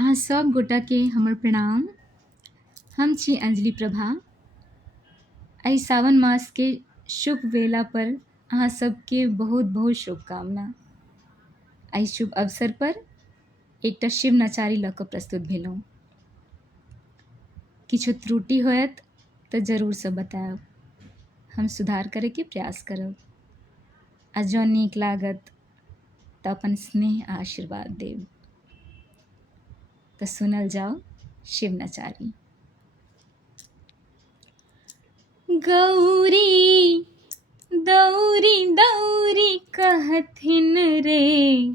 अहाँ सब गोटाके हमर प्रणाम। हम छी अंजलि प्रभा। एहि सावन मासके शुभ बेला पर अहाँ सबके बहुत बहुत शुभकामना। एहि शुभ अवसर पर एकटा शिव नचारी लऽ कऽ प्रस्तुत भेलहुँ। किछु त्रुटि होयत तऽ जरूरसँ बतायब, हम सुधार करैके प्रयास करब। आ जँ नीक लागत तऽ अपन स्नेह आ आशीर्वाद देब। तऽ सुनल जाओ शिव नचारी। गौरी दौरी दौरी कहथिन रे,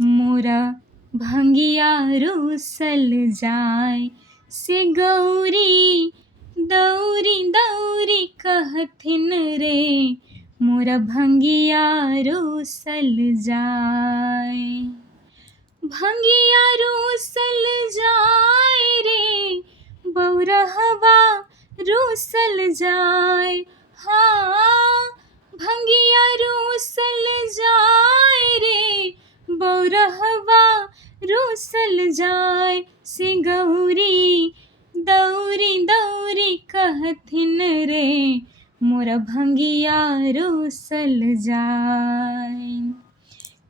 मोरा भंगिया रूसल जाय से। गौरी दौरी दौरी कहथिन रे, मोरा भंगिया रूसल जाय। भंगिया रूसल जाय रे, बौरहवा रूसल जाय। हाँ, भंगिया रूसल जाय रे, बौरहवा रूसल जाय से। गौरी दौरी दौरी कहथिन रे, मोरा भंगिया रूसल जाय।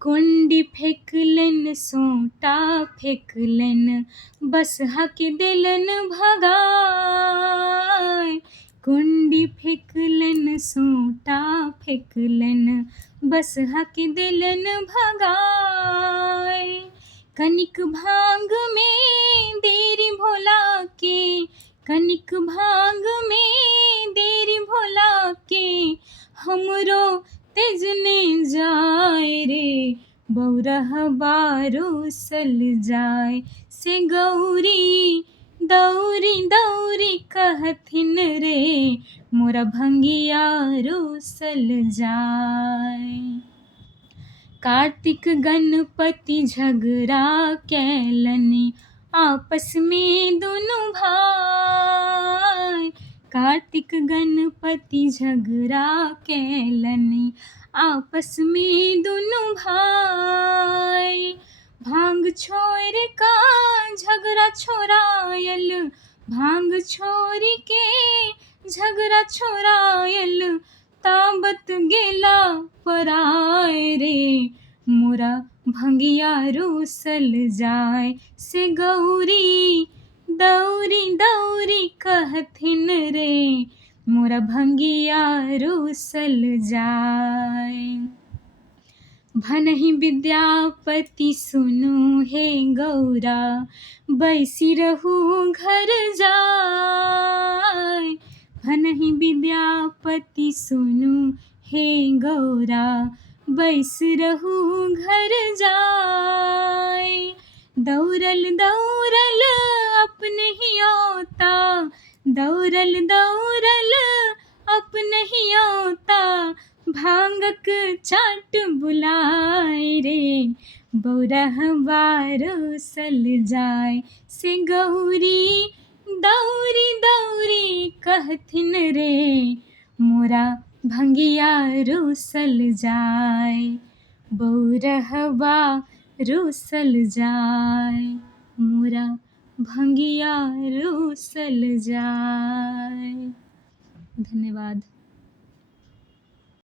कुंडी फेंकलन सोंटा फेंकलन, बसहा के देलन भगाय। कुंडी फेंकलन सोंटा फेंकलन, बसहा के देलन भगाय। कनिक भांग में देरी भोला के, कनिक भांग में देरी भोला के, हमरो तेजने जाय रे, बौरहवा रूसल जाय से। गौरी दौरी दौरी कहथिन रे, मोरा भंगिया रूसल जाय। कार्तिक गणपति झगड़ा कैलनि आपस में दुनू भाई। कार्तिक गणपति झगड़ा कैलनि आपस में दुनू भाई। भांग छोड़ का झगड़ा छोड़ायल, भांग छोड़ के झगड़ा छोड़ायल, ताबत गेला पराय रे, मोरा भंगिया रूसल जाय से। गौरी दौरी दौरी कहथिन रे, मोरा भंगिया रूसल जाय। भनहि विद्यापति सुनु हे गौरा, बैसी रहू घर जाय। भनहि विद्यापति सुनु हे गौरा, बैस रहू घर जाय। दौड़ल दौड़ल अपने ही औता, दौड़ल दौड़ल अपने ही औता, भांगक चाट बुलाय रे, बौरहवा रूसल जाय से। गौरी दौरी दौरी कहथिन रे, मोरा भंगिया रूसल जाय, बौरहवा रूसल जाय, मोरा भंगिया रूसल जाय। धन्यवाद।